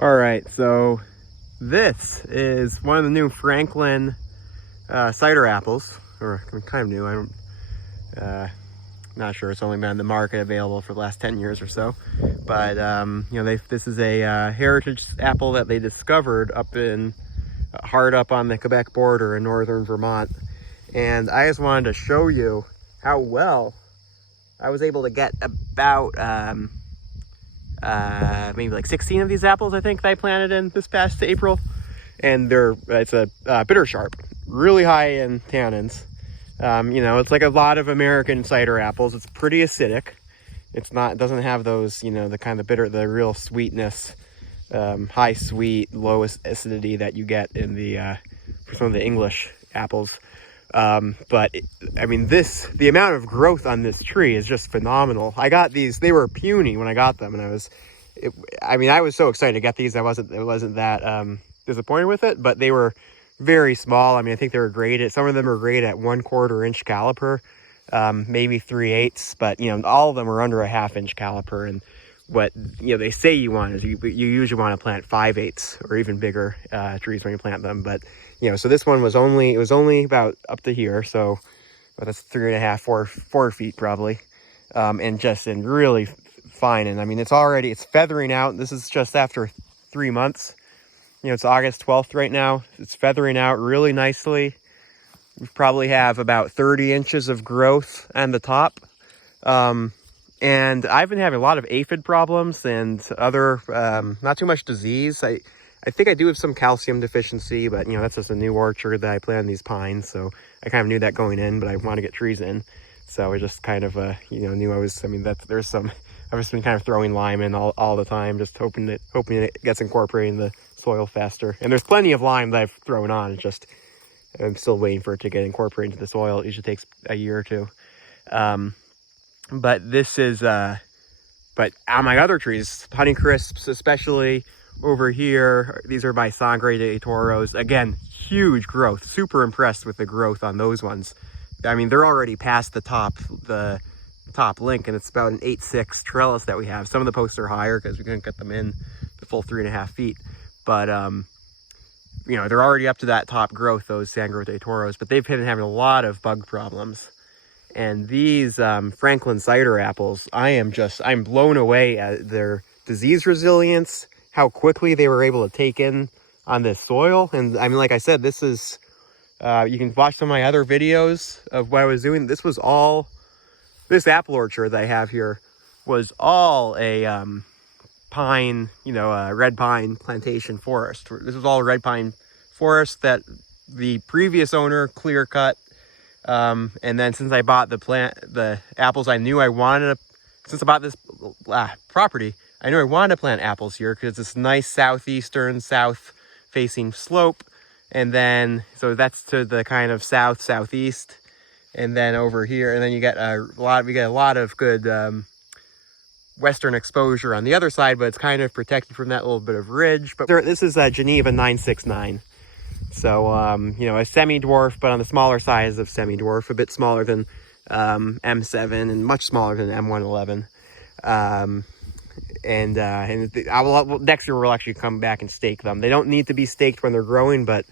All right, so this is one of the new Franklin cider apples, or kind of new. Not sure. It's only been on the market available for the last 10 years or so. But you know, this is a heritage apple that they discovered up in hard up on the Quebec border in northern Vermont. And I just wanted to show you how well I was able to get about maybe like 16 of these apples, I think, that I planted in this past April. And it's a bitter sharp, really high in tannins. You know, it's like a lot of American cider apples. It's pretty acidic. It doesn't have those, you know, the kind of bitter, the real sweetness, high sweet, low acidity that you get in for some of the English apples. But I mean, the amount of growth on this tree is just phenomenal. I got these, they were puny when I got them, and I was so excited to get these. I wasn't that disappointed with it, but they were very small. I mean, I think they were graded, some of them are graded at 1/4 inch caliper, maybe 3/8, but you know, all of them are under a 1/2 inch caliper. And what, you know, they say you want is you usually want to plant 5/8 or even bigger trees when you plant them. But you know, so this one was only about up to here, so that's 3.5, 4 feet probably, and really fine. And I mean, it's feathering out. This is just after 3 months. You know, it's August 12th right now. It's feathering out really nicely. We probably have about 30 inches of growth on the top. And I've been having a lot of aphid problems and other, not too much disease. I think I do have some calcium deficiency, but you know, that's just a new orchard that I planted these pines. So I kind of knew that going in, but I want to get trees in. So I just kind of, you know, I've just been kind of throwing lime in all the time, just hoping it gets incorporated in the soil faster. And there's plenty of lime that I've thrown on. It's just, I'm still waiting for it to get incorporated into the soil. It usually takes a year or two. But this is, but on my other trees, Honeycrisps, especially over here, these are my Sangre de Toros. Again, huge growth. Super impressed with the growth on those ones. I mean, they're already past the top link, and it's about an 8'6" trellis that we have. Some of the posts are higher because we couldn't get them in the full 3.5 feet. But, you know, they're already up to that top growth, those Sangre de Toros, but they've been having a lot of bug problems. And these Franklin cider apples, I'm blown away at their disease resilience, how quickly they were able to take in on this soil. And I mean, like I said, this is, you can watch some of my other videos of what I was doing. This apple orchard that I have here was all a pine, you know, red pine plantation forest. This was all red pine forest that the previous owner clear cut. And then since I bought the apples, since I bought this property, I knew I wanted to plant apples here because it's this nice south facing slope. And then, so that's to the kind of southeast. And then over here, and then we get a lot of good western exposure on the other side, but it's kind of protected from that little bit of ridge. But this is a Geneva 969. So, you know, a semi-dwarf, but on the smaller size of semi-dwarf, a bit smaller than M7 and much smaller than M111. Next year we'll actually come back and stake them. They don't need to be staked when they're growing, but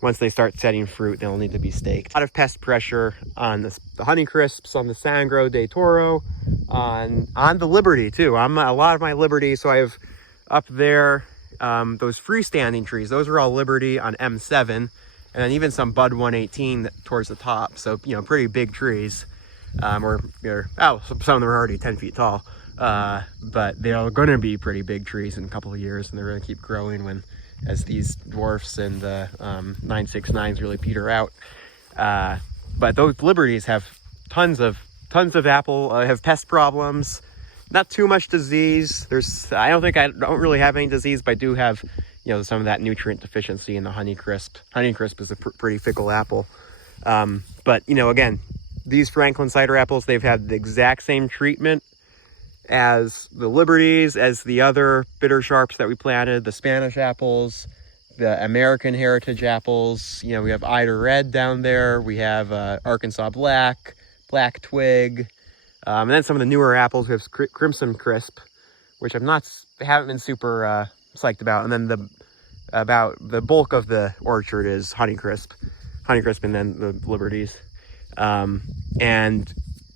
once they start setting fruit, they'll need to be staked. A lot of pest pressure on the Honeycrisps, on the Sangre de Toro, on the Liberty too. A lot of my Liberty, so I have up there those freestanding trees. Those are all Liberty on M7, and then even some Bud 118 towards the top. So, you know, pretty big trees. Some of them are already 10 feet tall, but they're going to be pretty big trees in a couple of years, and they're going to keep growing as these dwarfs and the 969s really peter out. But those Liberties have tons of apple, have pest problems, not too much disease. I don't really have any disease, but I do have, you know, some of that nutrient deficiency in the Honeycrisp. Honeycrisp is a pretty fickle apple. But, you know, again, these Franklin cider apples, they've had the exact same treatment as the Liberties, as the other bitter sharps that we planted, the Spanish apples, the American heritage apples. You know, we have Ida Red down there. We have Arkansas Black Twig. And then some of the newer apples, we have Crimson Crisp, which haven't been super psyched about. And then the bulk of the orchard is Honeycrisp, and then the Liberties. And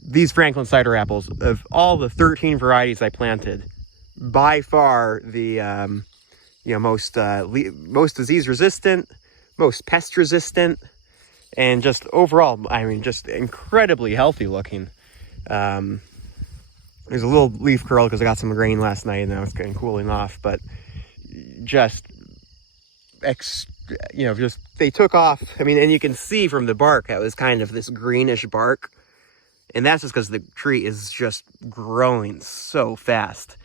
these Franklin cider apples, of all the 13 varieties I planted, by far the most disease resistant, most pest resistant, and just overall, I mean, just incredibly healthy looking. There's a little leaf curl because I got some rain last night and now it's getting cooling off, but just they took off. I mean, and you can see from the bark, it was kind of this greenish bark, and that's just because the tree is just growing so fast.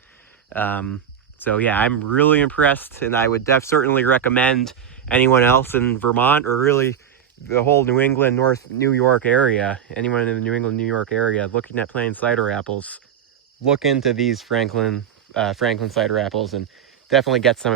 So yeah, I'm really impressed, and I would certainly recommend anyone else in Vermont, or really the whole New England, North New York area, anyone in the New England, New York area looking at planting cider apples, look into these Franklin cider apples and definitely get some